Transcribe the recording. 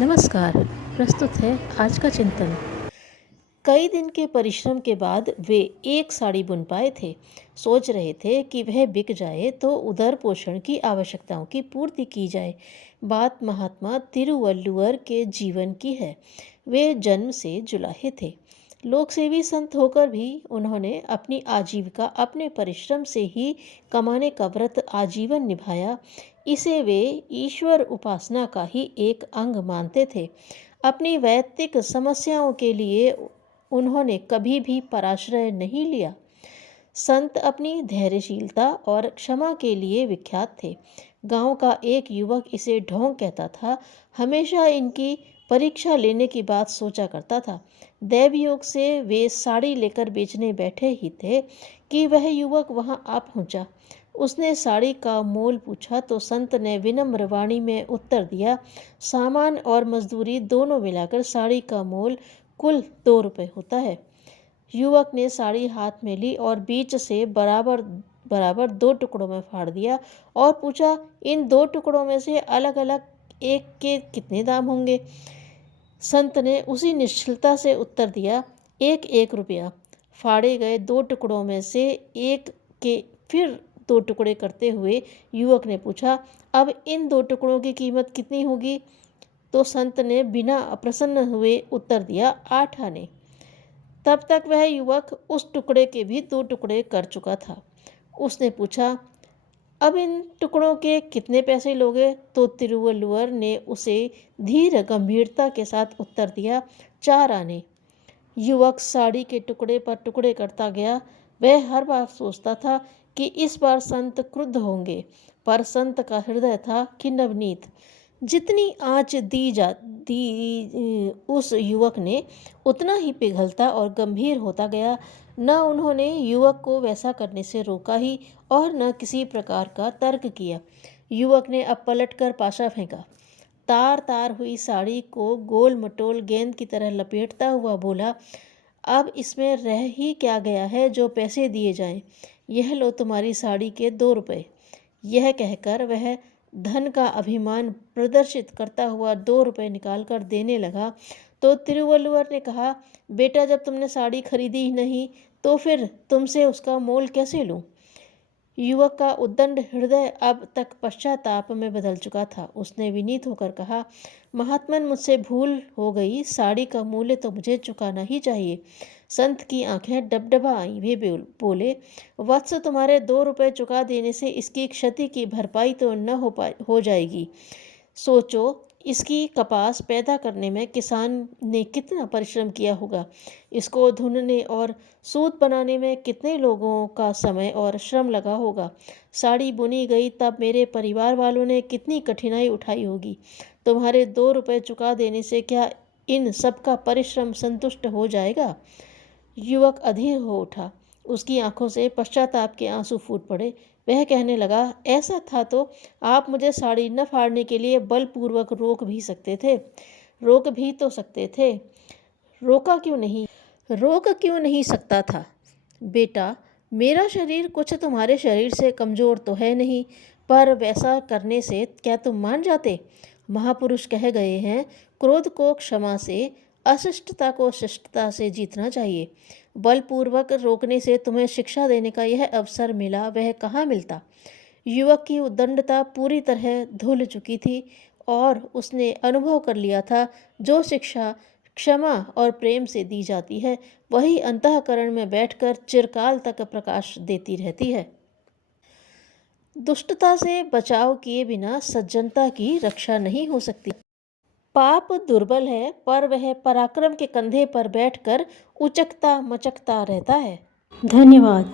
नमस्कार। प्रस्तुत है आज का चिंतन। कई दिन के परिश्रम के बाद वे एक साड़ी बुन पाए थे। सोच रहे थे कि वह बिक जाए तो उदर पोषण की आवश्यकताओं की पूर्ति की जाए। बात महात्मा तिरुवल्लुवर के जीवन की है। वे जन्म से जुलाहे थे। लोकसेवी संत होकर भी उन्होंने अपनी आजीविका अपने परिश्रम से ही कमाने का व्रत आजीवन निभाया। इसे वे ईश्वर उपासना का ही एक अंग मानते थे। अपनी वैयक्तिक समस्याओं के लिए उन्होंने कभी भी पराश्रय नहीं लिया। संत अपनी धैर्यशीलता और क्षमा के लिए विख्यात थे। गांव का एक युवक इसे ढोंग कहता था। हमेशा इनकी परीक्षा लेने की बात सोचा करता था। दैवयोग से वे साड़ी लेकर बेचने बैठे ही थे कि वह युवक वहां आ पहुंचा। उसने साड़ी का मोल पूछा तो संत ने विनम्र वाणी में उत्तर दिया, सामान और मजदूरी दोनों मिलाकर साड़ी का मोल कुल 2 रुपये होता है। युवक ने साड़ी हाथ में ली और बीच से बराबर बराबर 2 टुकड़ों में फाड़ दिया और पूछा, इन 2 टुकड़ों में से अलग अलग एक के कितने दाम होंगे? संत ने उसी निश्चलता से उत्तर दिया, 1 रुपया। फाड़े गए 2 टुकड़ों में से एक के फिर 2 टुकड़े करते हुए युवक ने पूछा, अब इन 2 टुकड़ों की कीमत कितनी होगी? तो संत ने बिना अप्रसन्न हुए उत्तर दिया, 8 आने। तब तक वह युवक उस टुकड़े के भी 2 टुकड़े कर चुका था। उसने पूछा, अब इन टुकड़ों के कितने पैसे लोगे? तो तिरुवल्लुवर ने उसे धीर गंभीरता के साथ उत्तर दिया, 4 आने। युवक साड़ी के टुकड़े पर टुकड़े करता गया। वह हर बार सोचता था कि इस बार संत क्रुद्ध होंगे, पर संत का हृदय था कि नवनीत। जितनी आँच दी उस युवक ने उतना ही पिघलता और गंभीर होता गया। न उन्होंने युवक को वैसा करने से रोका ही और न किसी प्रकार का तर्क किया। युवक ने अब पलटकर पाशा फेंका। तार तार हुई साड़ी को गोल मटोल गेंद की तरह लपेटता हुआ बोला, अब इसमें रह ही क्या गया है जो पैसे दिए जाएं? यह लो तुम्हारी साड़ी के 2 रुपये। यह कहकर वह धन का अभिमान प्रदर्शित करता हुआ 2 रुपये निकाल कर देने लगा। तो तिरुवल्लुवर ने कहा, बेटा, जब तुमने साड़ी खरीदी ही नहीं तो फिर तुमसे उसका मोल कैसे लूं? युवक का उद्दंड हृदय अब तक पश्चाताप में बदल चुका था। उसने विनीत होकर कहा, महात्मन, मुझसे भूल हो गई। साड़ी का मूल्य तो मुझे चुकाना ही चाहिए। संत की आंखें डबडबा आई। वे बोले, वत्स, तुम्हारे 2 रुपये चुका देने से इसकी क्षति की भरपाई तो न हो जाएगी। सोचो, इसकी कपास पैदा करने में किसान ने कितना परिश्रम किया होगा। इसको धुनने और सूत बनाने में कितने लोगों का समय और श्रम लगा होगा। साड़ी बुनी गई तब मेरे परिवार वालों ने कितनी कठिनाई उठाई होगी। तुम्हारे 2 रुपये चुका देने से क्या इन सब का परिश्रम संतुष्ट हो जाएगा? युवक अधीर हो उठा। उसकी आंखों से पश्चाताप के आंसू फूट पड़े। वह कहने लगा, ऐसा था तो आप मुझे साड़ी न फाड़ने के लिए बलपूर्वक रोक भी सकते थे। रोक भी तो सकते थे। रोक क्यों नहीं सकता था? बेटा, मेरा शरीर कुछ तुम्हारे शरीर से कमज़ोर तो है नहीं, पर वैसा करने से क्या तुम मान जाते? महापुरुष कह गए हैं, क्रोध को क्षमा से, अशिष्टता को शिष्टता से जीतना चाहिए। बलपूर्वक रोकने से तुम्हें शिक्षा देने का यह अवसर मिला, वह कहाँ मिलता? युवक की उद्दंडता पूरी तरह धुल चुकी थी और उसने अनुभव कर लिया था, जो शिक्षा क्षमा और प्रेम से दी जाती है वही अंतःकरण में बैठकर चिरकाल तक प्रकाश देती रहती है। दुष्टता से बचाव किए बिना सज्जनता की रक्षा नहीं हो सकती। पाप दुर्बल है, पर वह पराक्रम के कंधे पर बैठकर उचकता मचकता रहता है। धन्यवाद।